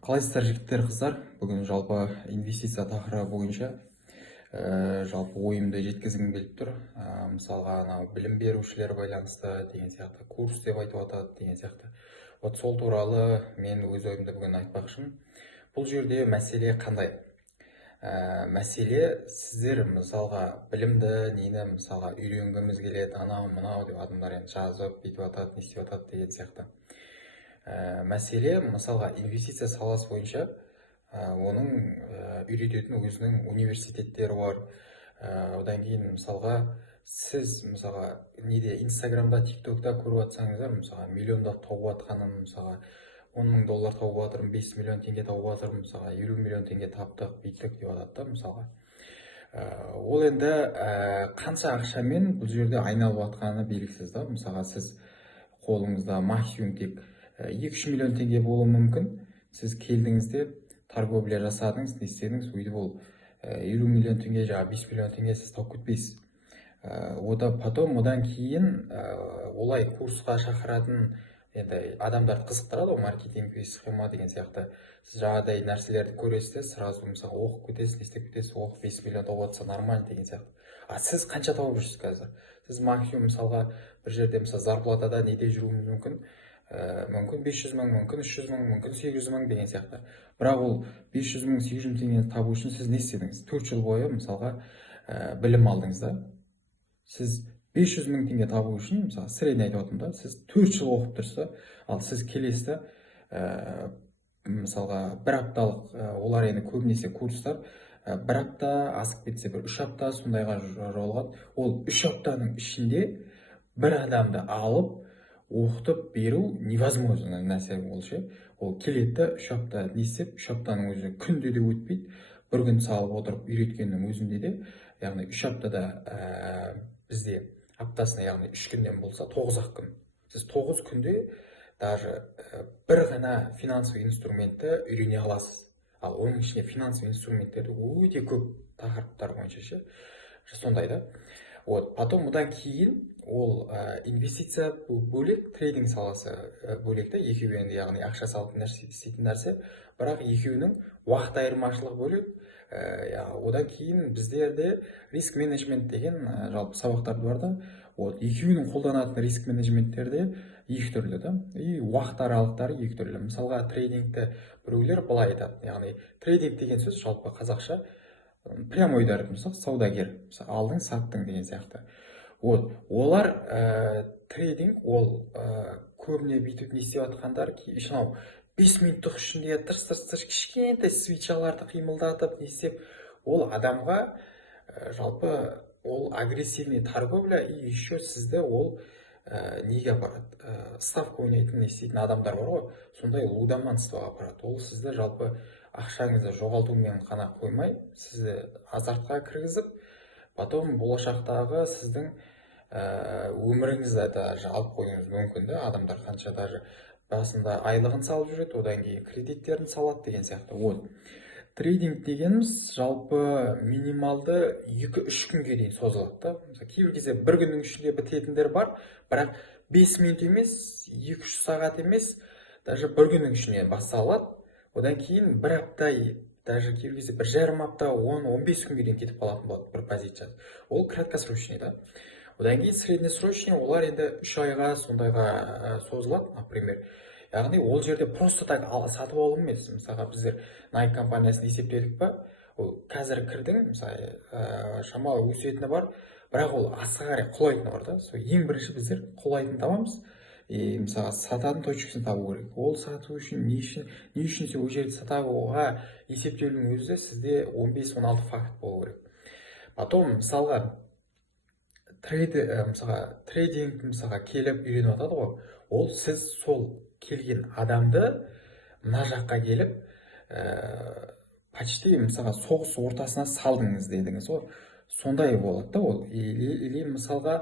Қалайсыздар жігіттер, қыздар? Бүгін жалпы инвестиция тақырыбы бойынша жалпы ойымды жеткізгім келіп тұр. Мысалға анау білім берушілер байланысты деген сияқты, курс деп айтып атады деген сияқты. Вот сол туралы мен өз ойымды бүгін айтпақшымын. Бұл жерде мәселе қандай? Мәселе сіздер мысалға білімді нені мысалға үйренгіміз келеді, анау мынау деп адамдар енді жазып бүйтіп атады, не істеп атады деген сияқты. Мәселе мысалға инвестиция саласы бойынша оның үйрететін өзінің университеттері бар. Одан кейін мысалға сіз мысалға неде инстаграмда, тиктокта көріп жатсаңыздар, мысалға миллиондап тауып жатқанын, мысалға 10 мың доллар тауып жатырмын, 5 миллион теңге тауып жатырмын, мысалға 50 миллион теңге таптық, бүйттік деп жатады да мысалға. Ол енді қанша ақшамен бұл жерде айналып жатқаны белгісіз да. Мысалға сіз қолыңызда максимум тек 2-3 миллион теңге болуы мүмкін. Сіз келдіңіз де торговля жасадыңыз, не істедіңіз, өйтіп ол 50 миллион теңге, жаңағы 5 миллион теңге сіз тауып кетпейсіз. Одан кейін олай курсқа шақыратын енді адамдарды қызықтырады ғой, маркетинговый схема деген сияқты. Сіз жаңағыдай нәрселерді көресіз, сразу мысалы оқып кетесіз, не істеп кетесіз, 5 миллион тауып жатса нормально деген сияқты. Сіз қанша тауып жүрсіз қазір? Сіз максимум мысалға бір жерде мысалы зарплатада неде жүруіңіз мүмкін? Мүмкін 500 мың, мүмкін 300 мың, мүмкін 800 мың деген сияқты. Бірақ ол 500 мың, 800 мың теңгені табу үшін сіз не істедіңіз? 4 жыл бойы мысалға білім алдыңыз да. Сіз 500 мың теңге табу үшін, мысалы средний айтып отырмын да, сіз 4 жыл оқып тұрсыз, ал сіз келесіз мысалға бір апталық, олар енді көбінесе курстар бір апта, асып кетсе бір 3 апта сондайға жолығады. Ол 3 аптаның ішінде бір адамды алып оқытып беру невозможно нәрсе ол ше. Ол келеді, 3 апта не істеп, 3 аптаның өзі күнде де өтпейді. Бір күн салып отырып үйреткеннің өзінде де, яғни 3 аптада бізде аптасына, яғни 3 күнден болса 9-ақ күн. Сіз 9 күнде даже бір ғана финансовый инструментті үйрене аласыз. Ал оның ішінде финансовый инструменттерді өте көп тақырыптар бойынша ше. Сондай да. Потом одан кейін ол инвестиция бөлек, трейдинг саласы бөлек та, екеуі енді яғни ақша салып істейтін нәрсе, бірақ екеуінің уақыт айырмашылығы бөлек. Одан кейін біздерде риск менеджмент деген жалпы сабақтар бар да. Екеуінің қолданатын риск менеджменттерде екі түрлі да, и уақыт аралықтары екі түрлі. Мысалға трейдингті біреулер былай айтады, яғни трейдинг деген сөз жалпы қазақша прямо аударып мысалы саудагер, алдың саттың деген сияқты. Олар трейдинг ол көбіне бүйтіп не істеп жатқандар, сонау 5 минуттық ішінде тырс кішкентай свечаларды қимылдатып не істеп, ол адамға жалпы ол агрессивный торговля, и еще сізді ол неге апарады, ставка ойнайтын не істейтін адамдар бар ғой, сондай лудоманствоға апарады. Ол сізді жалпы ақшаңызды жоғалтумен қана қоймай, сізді азартқа кіргізіп, потом болашақтағы сіздің өміріңізді даже алып қоюыңыз мүмкін да. Адамдар қанша даже басында айлығын салып жүреді, одан кейін кредиттерін салады деген сияқты. Трейдинг дегеніміз жалпы минималды 2-3 күнге дейін созылады да. Кейбір кезде бір күннің ішінде бітетіндер бар, бірақ 5 минут емес, 2-3 сағат емес, даже бір күннің ішіне басталады. Одан кейін бір апта, даже кейбір кезде бір жарым апта, 10-15 күнге дейін кетіп қалатын болады бір позиция. Ол краткосрочный да. Одан кейін среднесрочный, олар енді 3 айға сондайға созылады, например. Яғни ол жерде просто так сатып алу емес. Мысалға біздер Nike компаниясын есептедік па, ол қазір кірдің, мысалы шамалы өсетіні бар, бірақ ол аса қарай құлайтыны бар да. Ең бірінші біздер құлайтын табамыз, мысалға сататын точкасын табу керек. Ол сату үшін не үшін сен ол жерде сатуға есептеудің өзі сізде 15-16 факт болу керек. Потом мысалға трейдинг мысалға келіп үйреніп атады ғой, ол сіз сол келген адамды мына жаққа келіп почти мысалға соғыс ортасына салдыңыз дедіңіз ғой, сондай болады да ол. Или мысалға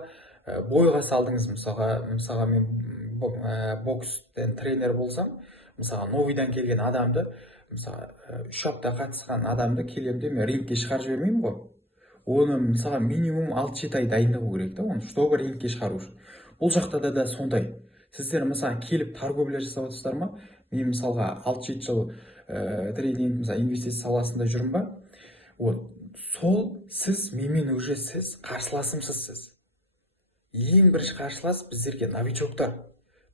бойға салдыңыз, мысалға мен бокстен тренер болсам, мысалға новыйдан келген адамды, мысалға 3 апта қатысқан адамды келемде мен рингке шығарып жібермеймін ғой. Оны мысалға минимум 6-7 ай дайындау керек та, оны чтобы рингке шығару үшін. Бұл жақта да сондай. Сіздер мысалы келіп торговля жасап отырсыздар ма? мен мысалға 6-7 жыл трейдинг, мысалы инвестиция саласында жүрмін ба, вот сол сіз менімен уже сіз қарсыласымсыз сіз. Ең бірінші қарсылас біздерге новичоктар.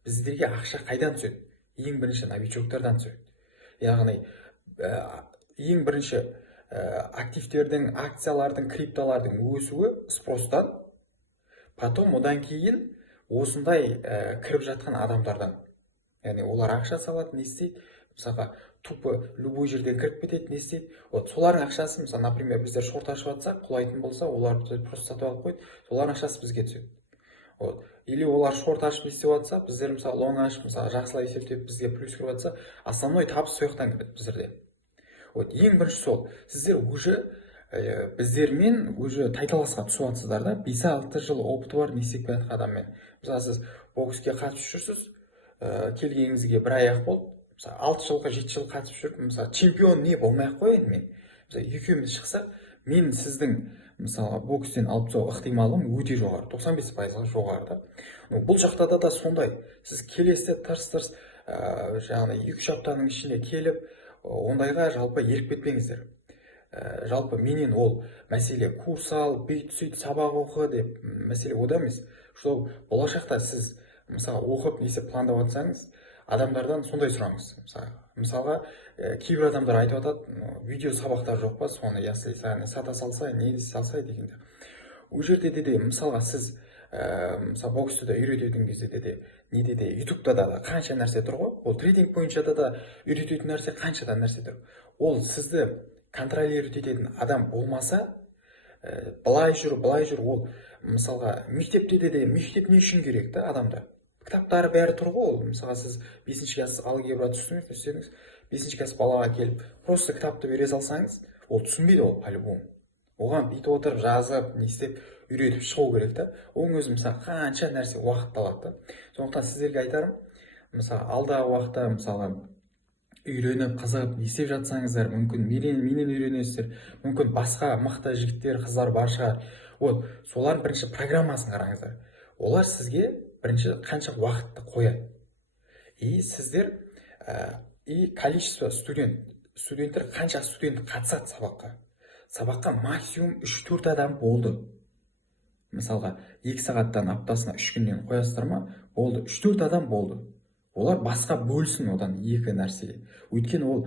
Біздерге ақша қайдан түседі? Ең бірінші новичоктардан түседі. Яғни ең бірінші активтердің, акциялардың, криптолардың өсуі спростан, потом одан кейін осындай кіріп жатқан адамдардан. Яғни олар ақша салады, не істейді? Мысалға тупо любой жерден кіріп кетеді, не істейді? Вот солардың ақшасы, мысалы, например, біздер шорт ашып жатсақ, құлайтын болса, олар просто сатып алып қойды, солардың ақшасы бізге түседі. Вот. Или олар шорт ашып істеп жатса, біздер мысалы лонг ашып, мысалы жақсылай есептеп бізге плюс кіріп жатса, основной табыс сол жақтан кіреді біздерде. Вот ең бірінші сол, сіздер уже біздермен уже тайталасқа түсіп жатсыздар да, 5-6 жыл опыты бар, не істеп келе жатқан адаммен. Мысалы сіз бокске қатысып жүрсіз, келгеніңізге 1 ай ақ болды. Мысалы 6 жылға 7 жыл қатысып жүріп, мысалы чемпион не болмай ақ қояйын мен. Мысалы екеуміз шықсақ, мен сіздің мысалы бокстен алып тастау ықтималым өте жоғары, 95%-ға жоғары да. Бұл жақта да сондай. Сіз келесте тырс-тырс жаңағы 2-3 аптаның ішінде келіп, ондайға жалпы еріп кетпеңіздер. Жалпы менен ол мәселе курс ал, бүйт-сөйт сабақ оқы деп мәселе ода емес. Что болашақта сіз мысалы оқып несе пландап жатсаңыз, адамдардан сондай сұраңыз. Мысалға кейбір адамдар айтып жатады, видео сабақтар жоқ па, соны ясли сата салсай, не салсай дегенде. Ол жерде де мысалға сіз мысалы боксты да үйрететін кезде де неде де ютубта да қанша нәрсе тұр ғой. Ол трейдинг бойынша да үйрететін нәрсе қаншадан нәрсе тұр. Ол сізді контролировать ететін адам болмаса, былай жүр, ол мысалға мектепте де мектеп не үшін керек та адамда? Кітаптары бәрі тұр ғой. Мысалға сіз 5-ші класс алгебра түсінсеңіз, 5-ші класс балаға келіп, просто кітапты бере салсаңыз, ол түсінбейді ол по-любому. Оған бүйтіп отырып жазып, не істеп үйретіп шығу керек та. Оның өзі мысалы қанша нәрсе уақыт алады да. Сондықтан сіздерге айтарым, мысалы алдағы уақытта мысалға үйреніп, қызығып, не істеп жатсаңыздар, мүмкін менен үйренесіздер, мүмкін басқа мықты жігіттер, қыздар бар шығар. Вот, солардың бірінші программасын қараңыздар. Олар сізге бірінші қанша уақытты қояды. И сіздер и количество студенттер қанша студент қатысады сабаққа. Сабаққа максимум 3-4 адам болды. Мысалға 2 сағаттан аптасына 3 күннен қоясыздар ма? Болды, 3-4 адам болды. Олар басқа бөлсін одан екі нәрсеге. Өйткені ол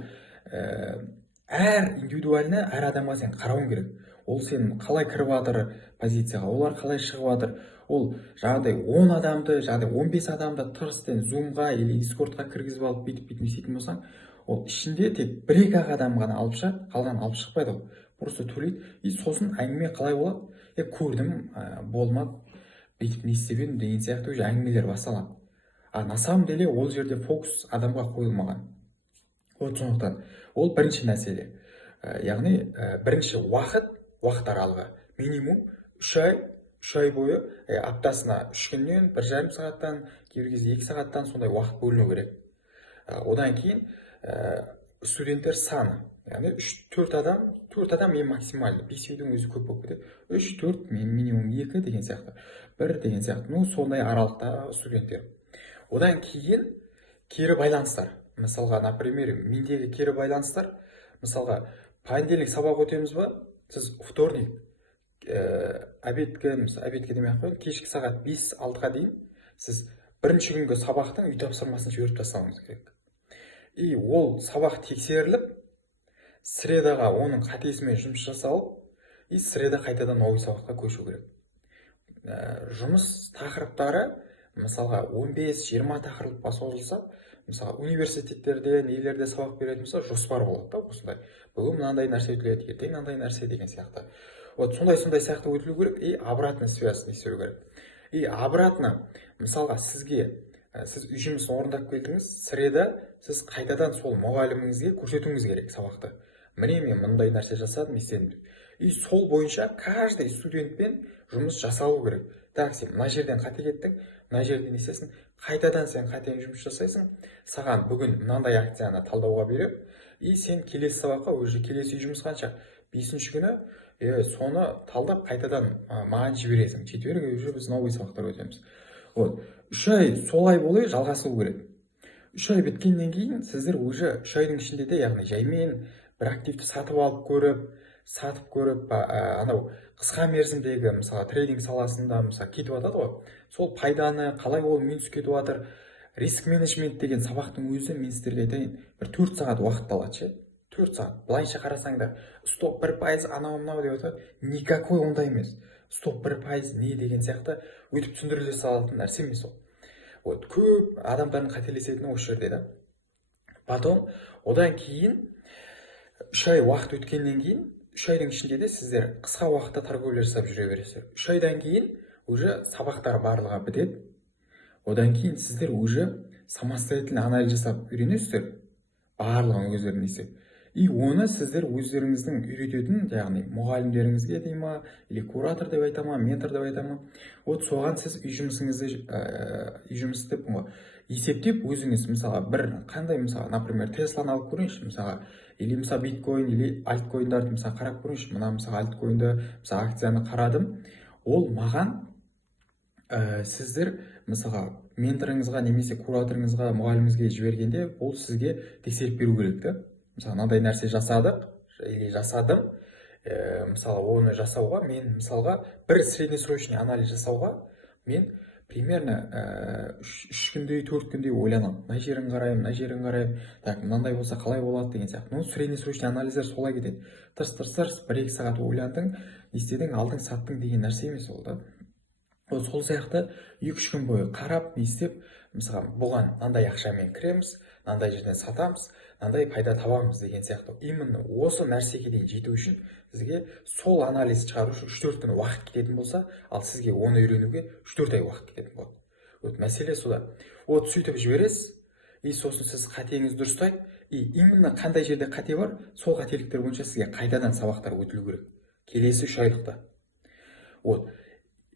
әр индивидуальны әр адамға сен қарауың керек. Ол сен қалай кіріп жатыр позицияға, олар қалай шығып жатыр. Ол жаңағыдай 10 адамды, жаңағыдай 15 адамды тырыстен зумға или дискордқа кіргізіп алып бүйтіп істейтін болсаң, ол ішінде тек 1-2 адам ғана алып шығады, қалған алып шықпайды ол. Просто төлейді. И сосын әңгіме қалай болады? Көрдім, болмады, бүйтіп не істеп едім деген сияқты уже әңгімелер басталады. А на самом деле ол жерде фокус адамға қойылмаған. Вот сондықтан ол бірінші мәселе. Яғни бірінші уақыт аралығы минимум 3 ай бойы аптасына 3 күннен 1,5 сағаттан, кейбір кезде 2 сағаттан сондай уақыт бөліну керек. Одан кейін студенттер саны, яғни 4 адам мен максималды, 5-дің өзі көп болып кетеді. 3-4, минимум 2 деген сияқты, 1 деген сияқты, сондай аралықта студенттер. Одан кейін кері байланыстар. Мысалға, например, мендегі кері байланыстар, мысалға, понедельник сабақ өтеміз ба, сіз вторник, обедке демей ақ қойын, кешкі сағат 5-6-ға дейін сіз бірінші күнгі сабақтың үй тапсырмасын жіберіп тастауыңыз керек. И ол сабақ тексеріліп, средаға оның қатесімен жұмыс жасалып, и среда қайтадан новый сабаққа көшу керек. Жұмыс тақырыптары мысалға 15-20 тақырыпқа созылса, мысалға университеттерде, нелерде сабақ беретін болса, жоспар болады да, осындай. Бүгін мынандай нәрсе өтіледі, ертең мынандай нәрсе деген сияқты. Вот сондай сияқты өтілу керек, и обратно связь істеу керек. И обратно, мысалға сізге, сіз үй жұмысын орындап келдіңіз, среда сіз қайтадан сол мұғаліміңізге көрсетуіңіз керек сабақты. Міне мен мындай нәрсе жасадым, істедім деп. И сол бойынша каждый студентпен жұмыс жасалу керек. Так, сен мына жерден қате кеттің, мына жерден несесің, қайтадан сен қатең жұмыс жасайсың, саған бүгін мынандай акцияны талдауға беріп, и сен келесі сабаққа, уже келесі үй жұмыс қанша, 5-ші күні соны талдап қайтадан маған жібересің. Четверге уже біз новый сабақтар өтеміз. Вот, 3 ай солай болай жалғасу керек. үш ай біткеннен кейін сіздер уже үш айдың ішінде де, яғни жаймен бір активті сатып көріп, анау қысқа мерзімдегі мысалы трейдинг саласында мысалы кетіп жатады ғой, сол пайданы қалай ол минус кетіп жатыр, риск менеджмент деген сабақтың өзі мен сіздерге айтайын бір 4 сағат уақыт алады ше. 4 сағат. Былайша қарасаңдар, стоп 1% анау мынау деп отыр. Никакой ондай емес. Стоп 1% не деген сияқты өйтіп түсіндіріле салатын нәрсе емес ол. Вот көп адамдардың қателесетіні осы жерде да. Потом одан кейін 3 ай уақыт өткеннен кейін 3 айдың ішінде де сіздер қысқа уақытта торговля жасап жүре бересіздер. 3 айдан кейін уже сабақтар барлығы бітеді. Одан кейін сіздер уже самостоятельно анализ жасап үйренесіздер. Барлығын өздерің істеп. И оны сіздер өздеріңіздің үйрететін, яғни мұғалімдеріңізге дей ма, или куратор деп айта ма, ментор деп айта ма, вот соған сіз үй жұмыс деп есептеп өзіңіз, мысалы бір қандай, мысалы, например, Тесланы алып көріңізші, мысалы, или мысалы биткоин, или альткоиндарды мысалы қарап көріңізші, мына мысалы альткоинді, мысалы акцияны қарадым, ол маған сіздер мысалға менторыңызға немесе кураторыңызға, мұғаліміңізге жібергенде ол сізге тексеріп беру керек та. Мысалы мынандай нәрсе жасадық или жасадым, мысалы оны жасауға мен мысалға бір среднесрочный анализ жасауға мен примерно 3 күндей 4 күндей ойланамын. Мына жерін қараймын, так мынандай болса қалай болады деген сияқты. Ну среднесрочный анализдер солай кетеді. Тырс 1-2 сағат ойландың, не істедің, алдың, саттың деген нәрсе емес ол да. Сол сияқты 2-3 күн бойы қарап, не істеп, мысалы бұған мынандай ақшамен кіреміз, мынандай жерден сатамыз, мынандай пайда табамыз деген сияқты. Именно осы нәрсеге дейін жету үшін сізге сол анализ шығару үшін 3-4 күн уақыт кететін болса, ал сізге оны үйренуге 3-4 ай уақыт кететін болады. Вот мәселе сода. Вот сөйтіп жібересіз, и сосын сіз қатеңізді дұрыстайды, и именно қандай жерде қате бар, сол қателіктер бойынша сізге қайтадан сабақтар өтілу керек. Келесі 3 айлықта. Вот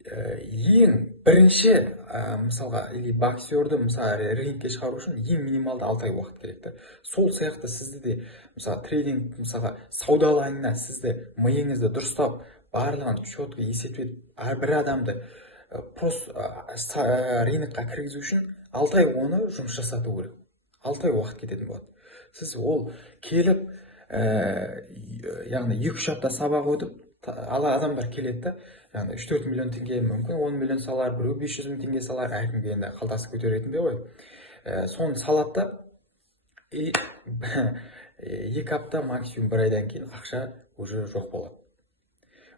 ең бірінші мысалға или боксерді мысалы рингке шығару үшін ең минималды 6 ай уақыт керек. Сол сияқты сізді де мысалы трейдинг мысалға сауда алаңына сізді миыңызды дұрыстап барлығын четко есептеп бір адамды просто рингқа кіргізу үшін 6 ай оны жұмыс жасату керек. 6 ай уақыт кететін болады. Сіз ол келіп яғни 2-3 апта сабақ өтіп адамдар келеді да, яғни 3-4 миллион теңге, мүмкін 10 миллион салар, біреу 500 мың теңге салар, әркімге енді қалтасы көтеретіндей ғой. Соны салады да, 2 апта максимум 1 айдан кейін ақша уже жоқ болады.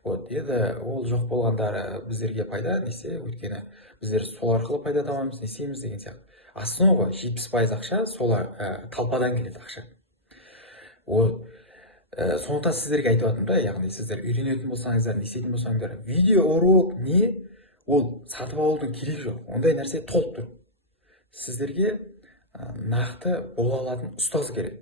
Вот, енді ол жоқ болғандары біздерге пайда, несе, өйткені біздер сол арқылы пайда табамыз, несеміз деген сияқты. Основа 70% ақша, сол қалпадан келеді ақша. Вот. Сондықтан сіздерге айтып жатырмын да, яғни сіздер үйренетін болсаңыздар, не істейтін болсаңыздар, видео урок не, ол сатып алудың керегі жоқ. Ондай нәрсе толып тұр. Сіздерге нақты бола алатын ұстаз керек.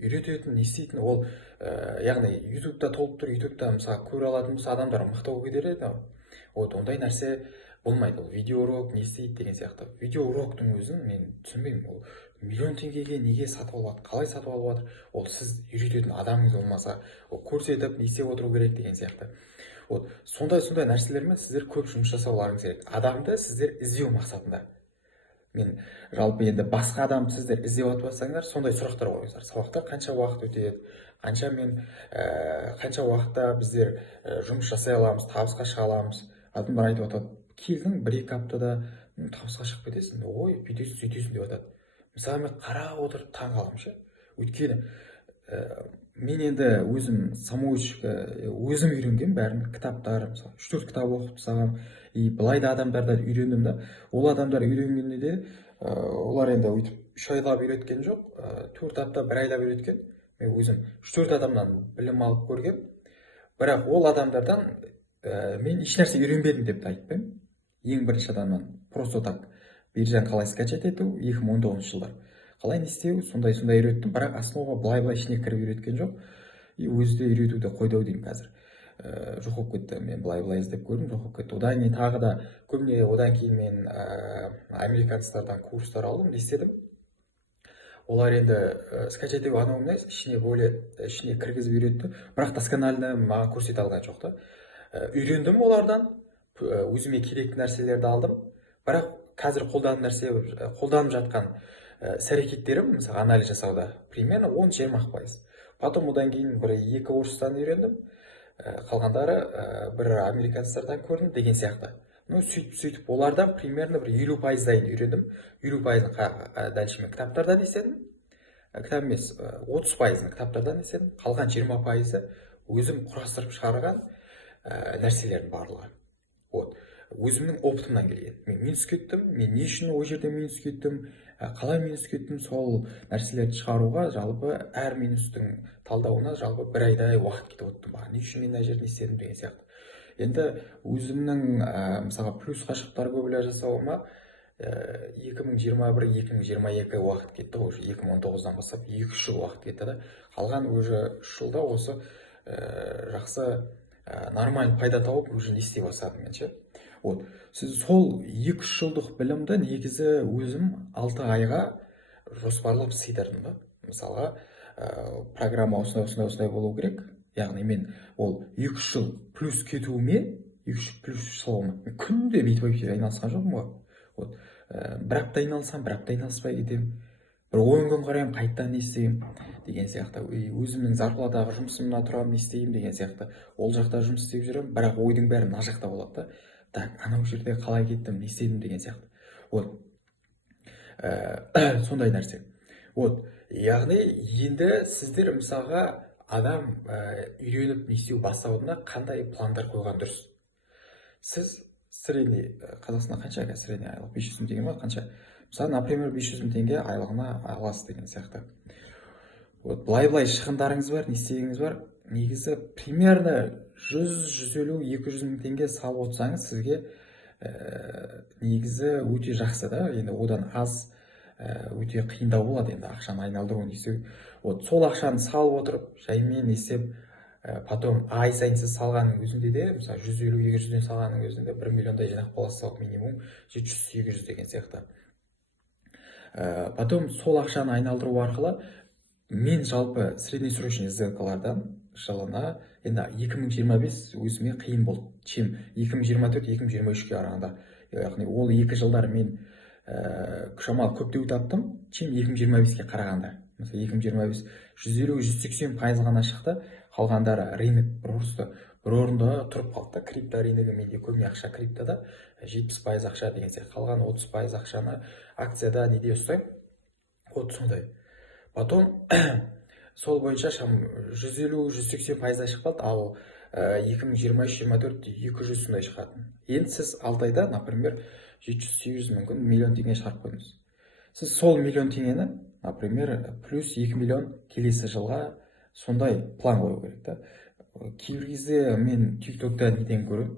Үйрететін, не істейтін, ол яғни ютубта толып тұр, ютубта мысалы көре алатын болса адамдар мықты болып кетер. Вот ондай нәрсе болмайды. Ол видео урок не істейді деген сияқты. Видео уроктың өзін мен түсінбеймін. Ол миллион теңгеге неге сатып алып жатыр, қалай сатып алып жатыр? Ол сіз үйрететін адамыңыз болмаса, ол көрсетіп не істеп отыру керек деген сияқты. Вот сондай нәрселермен сіздер көп жұмыс жасауларыңыз керек. Адамды сіздер іздеу мақсатында. Мен жалпы енді басқа адам сіздер іздеп жатсаңдар, сондай сұрақтар қойыңыздар. Сабақтар қанша уақыт өтеді? Қанша уақытта біздер жұмыс жасай аламыз, табысқа шыға аламыз? Адамдар айтып жатады, келдің 1-2 аптада табысқа шығып кетесің, ой, бүйтесің, сөйтесің деп жатады. Мысалы мен қарап отырып таң қаламын ше. Өйткені мен енді өзім самоучка, өзім үйренген бәрін, кітаптар, мысалы 3-4 кітап оқып тастағам, и былай да адамдардан үйрендім да. Ол адамдар үйренгенде де олар енді өйтіп 3 айлап үйреткен жоқ, 4 апта 1 айлап үйреткен. Мен өзім 3-4 адамнан білім алып көргем, бірақ ол адамдардан мен еш нәрсе үйренбедім деп те айтпаймын. Ең бірінші адамнан просто так биржаны қалай скачать ету, 2019 жылдар. Қалай не істеу, сондай үйреттім, бірақ основа былай ішіне кіріп үйреткен жоқ. И өзі де үйретуді қойды деймін қазір. Жоқ болып кетті, мен былай іздеп көрдім, жоқ болып кетті. Одан кейін тағы да көбіне одан кейін мен американецтерден курстар алдым, не істедім. Олар енді скачать ету анау емес, ішіне кіргізіп үйретті, бірақ досконально маған көрсете алған жоқ та. Үйрендім олардан, өзіме керекті нәрселерді алдым, бірақ қазір қолданып жатқан іс-әрекеттері, мысалы анализ жасауда примерно 10-20%. Потом одан кейін бір 2 орыстан үйрендім, қалғандары бір американецтерден көрдім деген сияқты. Ну, сөйтіп олардан примерно бір 50%-дайын үйрендім. 50%-ын дальше мен кітаптардан естідім. Кітап емес, 30%-ын кітаптардан естідім. Қалған 20%-ы өзім құрастырып шығарған нәрселердің барлығы. Вот. Өзімнің опытымнан келген. Мен минус кеттім, мен не үшін ол жерде минус кеттім, қалай минус кеттім, сол нәрселерді шығаруға жалпы әр минустың талдауына жалпы бір айдай уақыт кетіп отты маған. Не үшін мен мына жерде істедім деген сияқты. Енді өзімнің мысалға плюс қашықтар көбілер жасауыма 2021-2022 уақыт кетті, уже 2019-дан бастап 2-3 жыл уақыт кетті да. Қалған уже 3 жылда осы жақсы нормаль пайда тауып уже не істей бастадым мен ше. Вот. Сіз сол 2-3 жылдық білімді негізі өзім 6 айға жоспарлап сыйдырдым да. Мысалға программа осындай болу керек. Яғни мен ол 2-3 жыл плюс кетуіме, 2-3 плюс жасауыма мен күнде бүйтіп айналысқан жоқпын ғой. Вот. Бір апта айналысам, бір апта айналыспай кетемін. Бір 10 күн қараймын, қайтадан не істеймін деген сияқты. Өзімнің зарплатаға жұмысымда тұрамын, не істеймін деген сияқты. Ол жақта жұмыс істеп жүремін, бірақ ойдың бәрі мына жақта болады да. Так, анау жерде қалай кеттім, не істедім деген сияқты. Вот. Сондай нәрсе. Вот. Яғни енді сіздер мысалға адам үйреніп не істеу бастауында қандай пландар қойған дұрыс? Сіз средний Қазақстанда қанша средний айлық 500 мың теңге ма қанша? Мысалы, например, 500 мың теңге айлығына аласыз деген сияқты. Вот, былай шығындарыңыз бар, не істегеніңіз бар. Негізі примерно 100, 150, 200 мың теңге салып отырсаңыз сізге негізі өте жақсы да. Енді одан аз өте қиындау болады енді ақшаны айналдыру десе. Вот, сол ақшаны салып отырып, жаймен істеп, потом ай сайын сіз салғанның өзінде де, мысалы 150-200-ден салғанның өзінде 1 миллиондай жинақ боласыз, минимум 700-800 деген сияқты. Потом сол ақшаны айналдыру арқылы мен жалпы среднесрочный сделкалардан жылына енді 2025 өзіме қиын болды, чем 2024-2023-ке қарағанда. Яғни ол 2 жылдар мен шамалы көптеу таптым, чем 2025-ке қарағанда. Мысалы 2025 150-180% ғана шықты, қалғандары рынок бір орында тұрып қалды. Крипто рыногы менде көбіне ақша криптода, 70% ақша деген сияқты. Қалған 30% ақшаны акцияда неде ұстаймын. Вот сондай. Потом сол бойынша 150-180% шықпады, ал 2023-2024 200 сондай шығатын. Енді сіз 6 айда, например, 700-800 мүмкін миллион теңге шығарып қойыңыз. Сіз сол миллион теңгені, например, плюс 2 миллион келесі жылға сондай план қою керек та. Кейбір кезде мен TikTok'та неден көремін,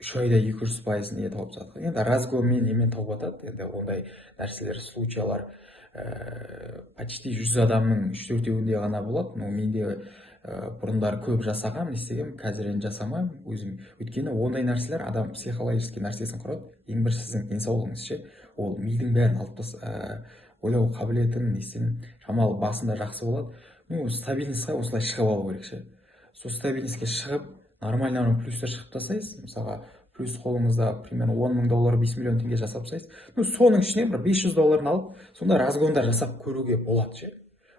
3 айда 200% не тауып жатыр. Енді разгонмен немен тауып жатады. Енді ондай нәрселер, случайлар почти 100 адамның 3-4-еуінде ғана болады. Но менде бұрындар көп жасағам, не істегем, қазір енді жасамаймын өзім. Өйткені ондай нәрселер адам психологический нәрсесін құрады. Ең бірінші сіздің денсаулығыңыз ше, ол мидың бәрін алып ойлау қабілетін несін шамалы басында жақсы болады. Ну, стабильностьқа осылай шығып алу керек ше. Сол стабильностьке шығып, нормально плюстер шығып тастайсыз. Мысалға, плюс қолыңызда примерно 10 мың доллар, 5 миллион теңге жасап тастайсыз. Ну, соның ішіне бір 500 долларын алып, сонда разгондар жасап көруге болады ше.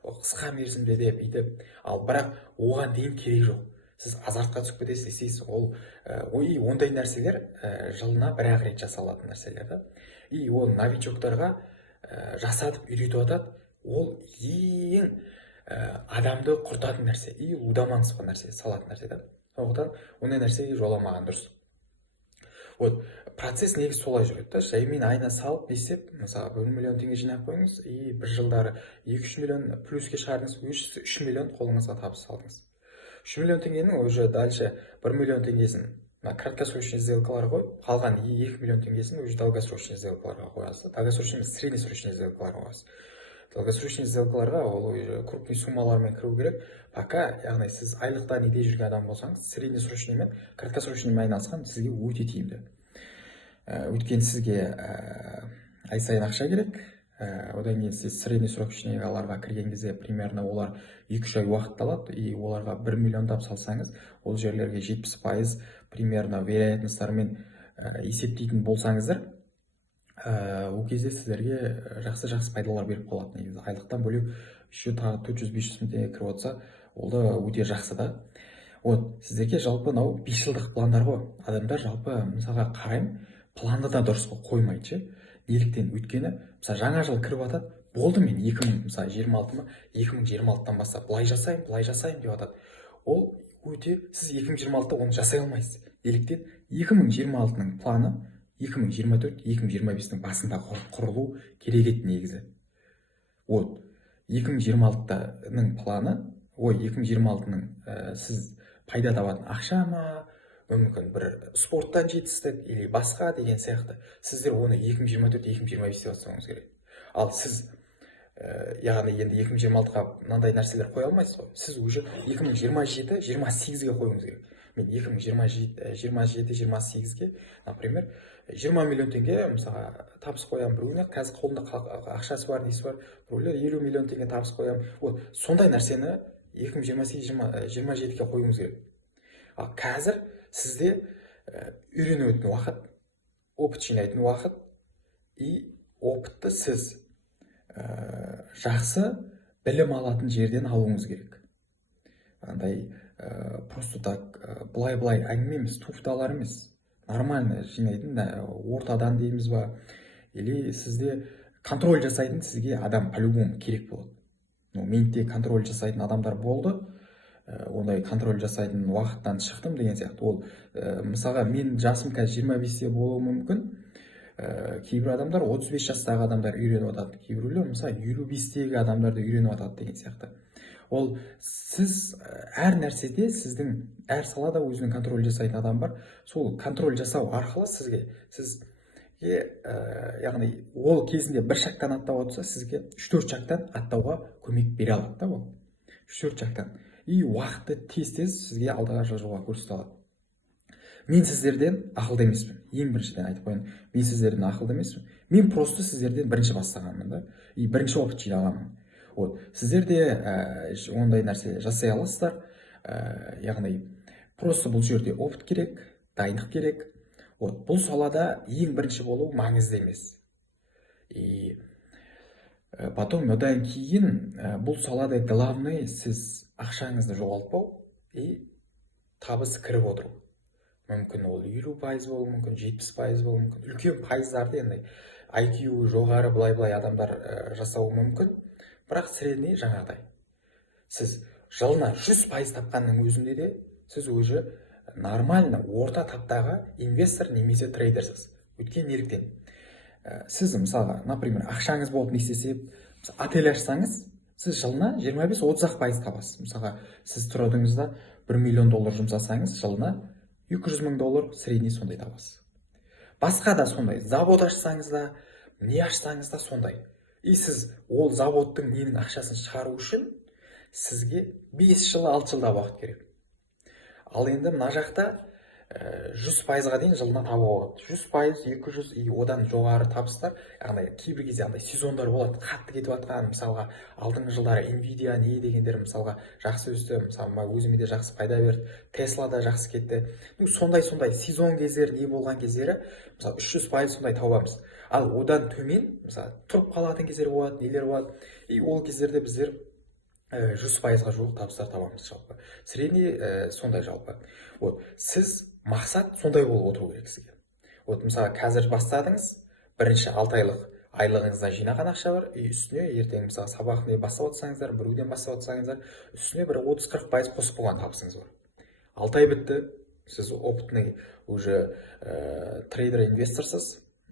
Қысқа мерзімде де бүйтіп, ал бірақ оған дейін керек жоқ. Сіз азартқа түсіп кетесіз, десейсіз, ол ондай нәрселер жылына бір-ақ рет жасалатын нәрселер да. И ол новичоктарға жасатып үйретіп атады, ол ең адамды құртатын нәрсе, и удамансыған нәрсе, салатын нәрсе да. Сондықтан ондай нәрсеге жоламаған дұрыс. Вот, процесс негізі солай жүреді да. Жаймен айына салып, несеп, мысалы 1 миллион теңге жинап қойыңыз, и бір жылдары 2-3 миллион плюске шығардыңыз, 3 миллион қолыңызға табыс салдыңыз. 3 миллион теңгенің уже дальше 1 миллион теңгесін краткосрочный сделкаларға қойып, қалған 2 миллион теңгесін уже долгосрочный сделкаларға қоясыз. Долгосрочный, среднесрочный сделкаларға қоясыз. Долгосрочный сделкаларға ол крупный суммалармен кіру керек. Пока, яғни сіз айлықта неде жүрген адам болсаңыз, среднесрочный мен краткосрочный айналысқан сізге өте тиімді. Өйткені сізге ай сайын ақша керек. Одан кейін сіз среднесрочныйларға кірген кезде примерно олар 2-3 ай уақыт алады, и оларға 1 миллиондап салсаңыз, ол жерлерге 70% примерно вероятностармен есептейтін болсаңыздар, ол кезде сіздерге жақсы пайдалар беріп қалады. Негізі айлықтан бөлек еще тағы 400-500 мың теңге кіріп отырса, ол да өте жақсы да. Вот сіздерге жалпы мынау 5 жылдық пландар ғой. Адамдар жалпы мысалға қараймын, планды да дұрыс қоймайды ше. Неліктен? Өйткені мысалы жаңа жыл кіріп жатады, болды мен 2026 ма 2026-тан бастап былай жасаймын деп жатады. Ол өте сіз 2026-да оны жасай алмайсыз. Неліктен? 2026-ның планы 2024-2025-ның басында құрылу керек еді негізі. Вот 2026-ның планы, 2026-ның сіз пайда табатын ақша ма, мүмкін бір спорттан жетістік или басқа деген сияқты. Сіздер оны 2024-2025 деп атсаңыз керек. Ал сіз яғни енді 2026-ға мынандай нәрселер қоя алмайсыз ғой. Сіз уже 2027-28-ге қоюыңыз керек. Мен 2027-28-ге, например, 20 миллион теңге мысалға табыс қоямын. Біреулер қазір қолында ақшасы бар, несі бар, біреулер 50 миллион теңге табыс қоямын. Вот сондай нәрсені 2028-27-ге қоюыңыз керек. Ал қазір сізде үйренетін уақыт, опыт жинайтын уақыт, и опытты сіз жақсы білім алатын жерден алуыңыз керек. Андай просто так былай әңгіме емес, туфталар емес, нормально жинайтын ортадан дейміз ба, или сізде контроль жасайтын сізге адам по-любому керек болады. Менде контроль жасайтын адамдар болды, ондай контроль жасайтын уақыттан шықтым деген сияқты. Ол мысалға мен жасым қазір 25-те болуы мүмкін, кейбір адамдар 35 жастағы адамдар үйреніп жатады, кейбіреулер мысалы 55-тегі адамдарды үйреніп жатады деген сияқты. Ол сіз әр нәрседе сіздің әр салада өзінің контроль жасайтын адам бар. Сол контроль жасау арқылы сізге яғни ол кезінде бір шақтан аттап отырса, сізге 3-4 жақтан аттауға көмек бере алады да ол. 3-4 жақтан. И уақытты тез сізге алдыға жылжуға көрсете алады. Мен сіздерден ақылды емеспін. Ең біріншіден айтып қояйын. Мен сіздерден ақылды емеспін. Мен просто сіздерден бірінші бастағанмын да. И бірінші опыт жинағанмын. Вот сіздер де ондай нәрсе жасай аласыздар. Яғни просто бұл жерде опыт керек, дайындық керек. Вот бұл салада ең бірінші болу маңызды емес. И потом одан кейін бұл салада главный сіз ақшаңызды жоғалтпау и табыс кіріп отыру. Мүмкін ол 50% болуы мүмкін, 70% болуы мүмкін. Үлкен пайыздарды енді IQ жоғары былай адамдар жасауы мүмкін. Бірақ средний жаңағыдай. Сіз жылына 100% тапқанның өзінде де сіз уже нормально орта таптағы инвестор немесе трейдерсіз. Өйткені неліктен? Сіз мысалға, например, ақшаңыз болып не істесе, отель ашсаңыз, сіз жылына 25-30% табасыз. Мысалға, сіз тұрудыңызда $1 миллион жұмсасаңыз, жылына $200 мың средний сондай табасыз. Басқа да сондай, завод ашсаңыз да, не ашсаңыз да сондай. И сіз ол заводтың ненің ақшасын шығару үшін сізге 5 жыл, 6 жылда уақыт керек. Ал енді мына жақта 100%-ға дейін жылына табуға болады. 100%, 200 и одан жоғары табыстар, яғни кейбір кезде андай сезондар болады, қатты кетіп жатқан, мысалға алдыңғы жылдары Nvidia не дегендер мысалға жақсы өсті, мысалы өзіме де жақсы пайда берді, Tesla да жақсы кетті. Сондай сезон кездері не болған кездері, мысалы 300% сондай табамыз. Ал одан төмен, мысалы тұрып қалатын кездер болады, нелер болады, и ол кездерде біздер 100%-ға жуық табыстар табамыз жалпы. Средний сондай жалпы. Вот сіз мақсат сондай болып отыру керек сізге. Вот мысалы қазір бастадыңыз, бірінші 6 айлық айлығыңызда жинаған ақша бар, и үстіне ертең мысалы сабақ не бастап отырсаңыздар, біреуден бастап отырсаңыздар, үстіне бір 30-40% қосып қойған табысыңыз бар. 6 ай бітті, сіз опытный уже трейдер инвесторсыз,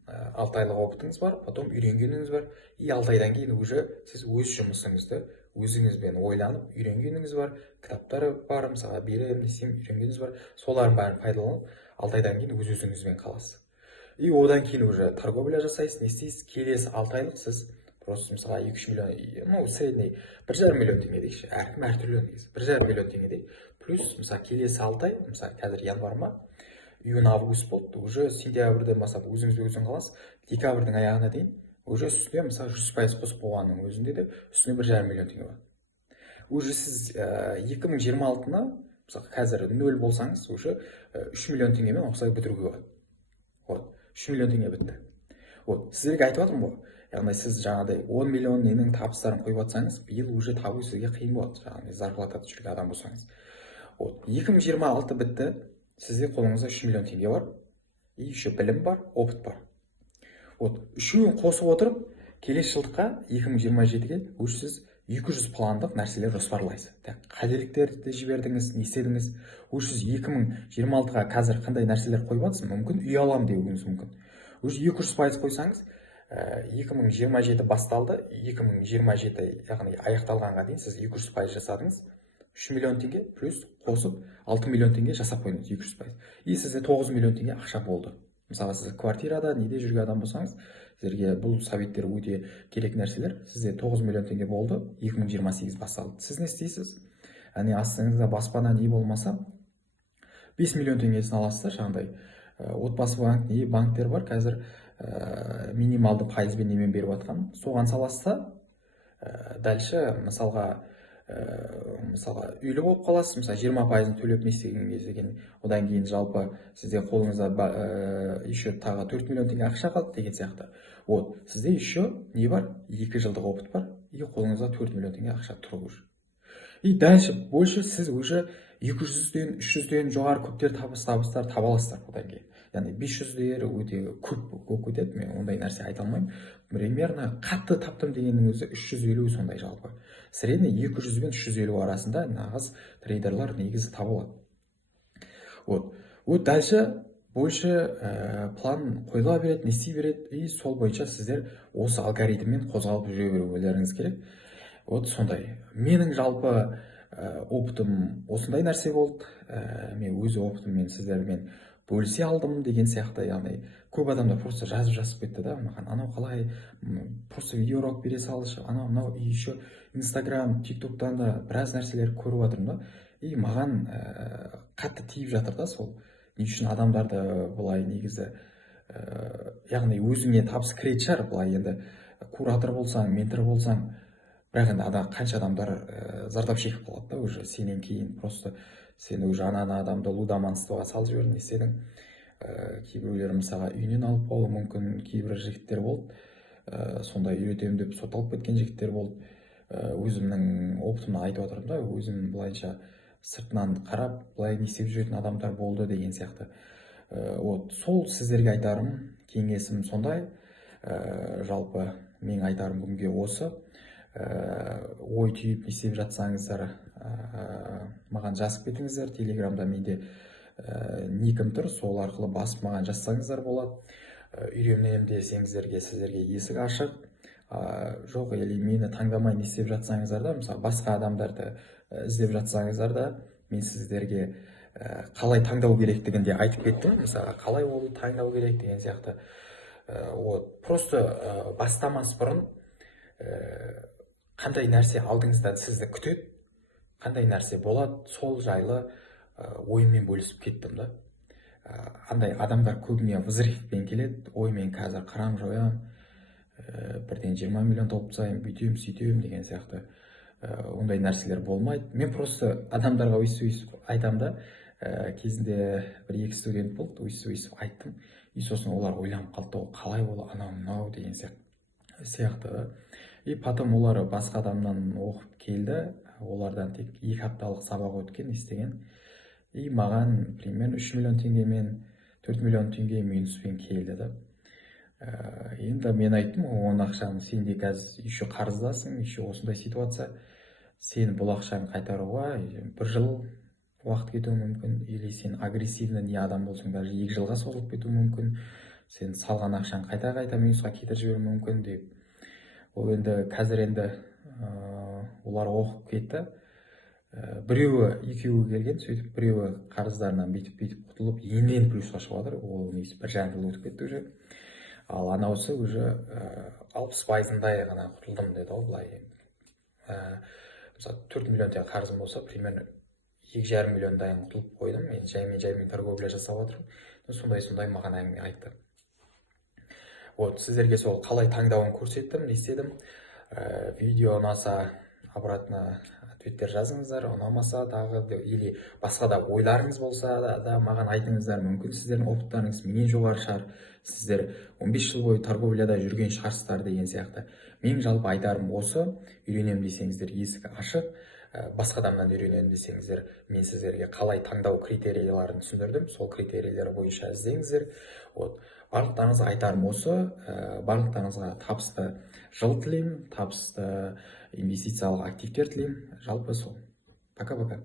6 айлық опытыңыз бар, потом үйренгеніңіз бар, и 6 айдан кейін уже сіз өз жұмысыңызды өзіңізбен ойланып үйренгеніңіз бар, кітаптар бар, мысалға беремін десем үйренгеніңіз бар, солардың бәрін пайдаланып 6 айдан кейін өзіңізбен қаласыз. И одан кейін уже торговля жасайсыз, не істейсіз, келесі 6 айлық сіз просто мысалға 2-3 миллион, средний 1,5 миллион теңге дейікші, әркім әртүрлі негізі, 1,5 миллион теңге дейік, плюс мысалы келесі 6 ай, мысалы қазір январь ма, июнь август болды, уже сентябрьден бастап өзіңізбен қаласыз, декабрьдің аяғына дейін уже үстіне мысалы 100% қосып қойғанның өзінде де үстіне 1,5 миллион теңге бар. Уже сіз 2026-ны мысалы қазір 0 болсаңыз, уже 3 миллион теңгемен осылай бітіруге болады. Вот, 3 миллион теңге бітті. Вот сіздерге айтып жатырмын ғой, яғни сіз жаңағыдай 10 миллион ненің табыстарын қойып жатсаңыз, биыл уже табу сізге қиын болады, жаңағыдай зарплатада жүрген адам болсаңыз. Вот 2026 бітті, сізде қолыңызда 3 миллион теңге бар, и еще білім бар, опыт бар. Вот үшеуін қосып отырып, келесі жылдыққа 2027-ге уже сіз 200 пландық нәрселер жоспарлайсыз. Қателіктерді жібердіңіз, не істедіңіз, уже сіз 2026-ға қазір қандай нәрселер қойып жатсыз, мүмкін үй алам деуіңіз мүмкін. Уже 200% қойсаңыз, 2027 басталды, 2027 яғни аяқталғанға дейін сіз 200% жасадыңыз, 3 миллион теңге плюс қосып 6 миллион теңге жасап қойдыңыз 200%. И сізде 9 миллион теңге ақша болды. Мысалы, сіз квартирада неде жүрген адам болсаңыз, сіздерге бұл советтер өте керек нәрселер. Сізде 9 миллион теңге болды, 2028 басталды. Сіз не істейсіз? Әне астыңызда баспана не болмаса, 5 миллион теңгесін аласыз, жаңағыдай отбасы банк, не банктер бар қазір минималды пайызбен немен беріп жатқан. Соған саласыз, дальше мысалға үйлі болып қаласыз, мысалы 20%-ын төлеп не істеген кезде, одан кейін жалпы сізде қолыңызда еще тағы 4 миллион теңге ақша қалды деген сияқты. Вот, сізде еще не бар? 2 жылдық опыт бар, и қолыңызда 4 миллион теңге ақша тұр уже. И дальше больше сіз уже 200-ден 300-ден жоғары көптер табыстар таба аласыздар одан кейін. Яғни 500-дер өте көп кетеді, мен ондай нәрсе айта алмаймын. Примерно қатты таптым дегеннің өзі 350 сондай жалпы. Средний 200 бен 350 арасында нағыз трейдерлар негізі табылады. Вот дальше больше план қойыла береді, не істей береді, и сол бойынша сіздер осы алгоритммен қозғалып жүре берулеріңіз керек. Вот сондай. Менің жалпы опытым осындай нәрсе болды. Мен өз опытыммен сіздермен бөлісе алдым деген сияқты, яғни көп адамдар просто жазып кетті да, маған анау қалай, просто видеоурок бере салшы, анау и еще Инстаграм, ТикТоктан да біраз нәрселер көріп жатырмын да, и маған қатты тиіп жатыр да сол. Не үшін адамдарды бұлай негізі, яғни өзіңе табыс кіретін шығар, бұлай енді куратор болсаң, ментор болсаң, бірақ енді қанша адамдар зардап шегіп қалады да, уже сенен кейін просто сен уже ана адамды лудоманствоға салып жібердің, не істедің. Кейбіреулер мысалға үйінен алып қалуы мүмкін, кейбір жігіттер болды, сондай үйретемін деп сотталып кеткен жігіттер болды. Өзімнің опытымды айтып отырмын да, өзім былайша сыртынан қарап, былай не істеп жүретін адамдар болды деген сияқты. Сол сіздерге айтарым, кеңесім сондай. Жалпы мен айтарым бүгінге осы. Ой түйіп не істеп жатсаңыздар, маған жазып кетіңіздер. Телеграмда менде никім тұр, сол арқылы басып маған жазсаңыздар болады. Үйренемін десеңіздерге сіздерге есік ашық. Жоқ, или мені таңдамай не істеп жатсаңыздар да, мысалы басқа адамдарды іздеп жатсаңыздар да, мен сіздерге қалай таңдау керектігін де айтып кеттім. Мысалы қалай ол таңдау керек деген сияқты. Просто бастамас бұрын қандай нәрсе алдыңыздан сізді күтеді, қандай нәрсе болады, сол жайлы оймен бөлісіп кеттім да. Андай адамдар көбіне взрывпен келеді, ой мен қазір қырам жоям, бірден 20 миллион тауып тастаймын, бүйтем, сөйтем деген сияқты. Ондай нәрселер болмайды. Мен просто адамдарға өйстіп айтам да, кезінде бір екі студент болды, өйстіп айттым, и сосын олар ойланып қалды, қалай ол анау деген сияқты. И потом олар басқа адамнан оқып келді, олардан тек 2 апталық сабақ өткен, істеген. И маған примерно 3 миллион теңгемен 4 миллион теңге минуспен келді да. Енді мен айттым, оның ақшаны сен де қазір еще қарыздасың, еще осындай ситуация, сен бұл ақшаны қайтаруға 1 жыл уақыт кетуі мүмкін, или сен агрессивный не адам болсаң, даже 2 жылға созылып кетуі мүмкін, сен салған ақшаны қайта минусқа кетіріп жіберуі мүмкін деп. Ол енді қазір енді олар оқып кетті. Екеуі келген, сөйтіп біреуі қарыздарынан бүйтіп құтылып, енді плюсқа шығып жатыр. Ол несі 1,5 жыл өтіп кетті уже. Ал анауысы уже 60%-дай ғана құтылдым деді ғой, былай. Мысалы 4 миллион теңге қарызым болса, примерно 2,5 миллиондайын құтылып қойдым. Мен жаймен торговля жасап отырмын. Сондай маған әңгіме айтты. Сіздерге сол қалай таңдауын көрсеттім, не істедім. Видео ұнаса обратно твиттер жазыңыздар, ұнамаса тағы или басқа да ойларыңыз болса да маған айтыңыздар. Мүмкін сіздердің опыттарыңыз менен жоғары шығар, сіздер 15 жыл бойы торговляда жүрген шығарсыздар деген сияқты. Менің жалпы айтарым осы: үйренемін десеңіздер есік ашық, басқа адамнан үйренемін десеңіздер мен сіздерге қалай таңдау критерияларын түсіндірдім, сол критерийлер бойынша іздеңіздер. Вот. Барлықтарыңызға айтарым осы: барлықтарыңызға табысты жыл тілеймін, табысты инвестициялық активтер тілеймін. Жалпы сол. Пока-пока.